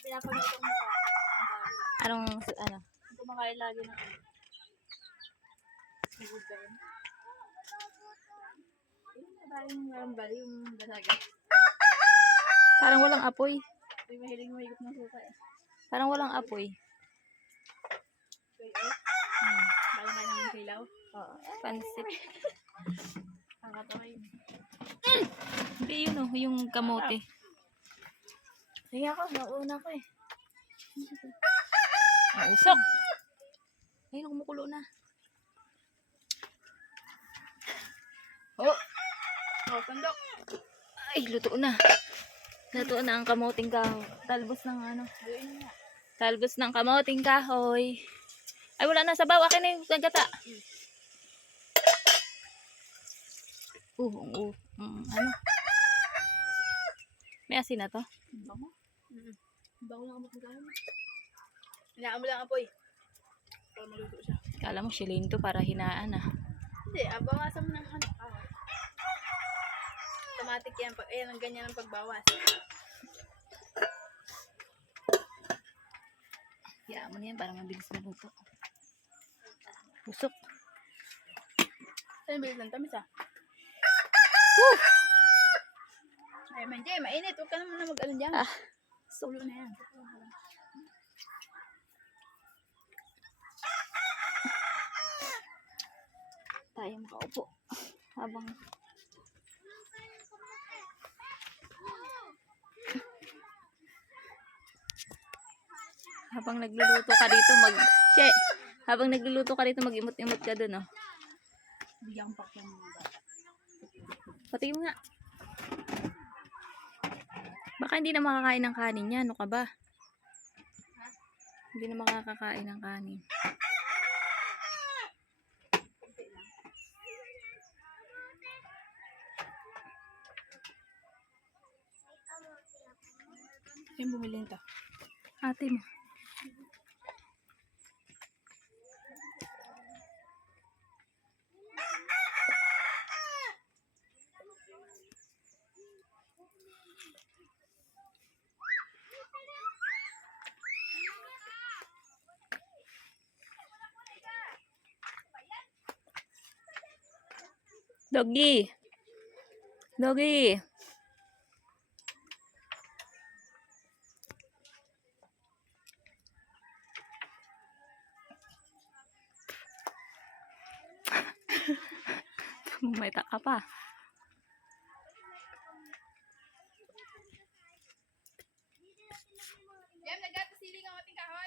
Pinapanood mo Anong, ano? kumakain lagi ng food ba yun? Yung bali, yung banaga. Parang walang apoy. May mahiling mahigop ng suka eh. Parang walang apoy. Balang kayo ng kilaw. Oo. Pansit. Ang katawa yun. Hindi yun oh, yung kamote. Hindi ako, nauna ko eh. Ang usok. Ayun, kumukulo na. Oh! Oh, sandok. Ay, luto na. Luto na ang kamoting kahoy. Talbos ng ano. Ayun nga. Talbos ng kamoting kahoy. Ay, wala na sabaw. Akin na yung gata. Ano? May asin na to? Bango. Bango lang ang magkakain. Hinaan mo lang apoy. Para maluto siya. Kala mo shilin to para hinaan ah. Hindi, abangasan mo ng hanap. Automatic yan. Ayan ang ganyan ang pagbawas. Hayaan mo na yan para mabilis maluto. Usok. Saan bilis ng tamis ah? Ay, Manjay, mainit. Huwag ka naman na mag-ano dyan. Sulo na yan. Tayo makaupo. Habang nagluluto ka dito habang nagluluto ka dito mag-imot-imot ka dun oh. Bigyan pa kang mga bata. Pati mo nga. Baka hindi na makakain ng kanin yan. Ano ka ba? Hindi na makakakain ng kanin. Yung bumili nito. Ate mo. Doggy. Doggy. May taka pa. Yan, nagkatasiling ang ating kahoy.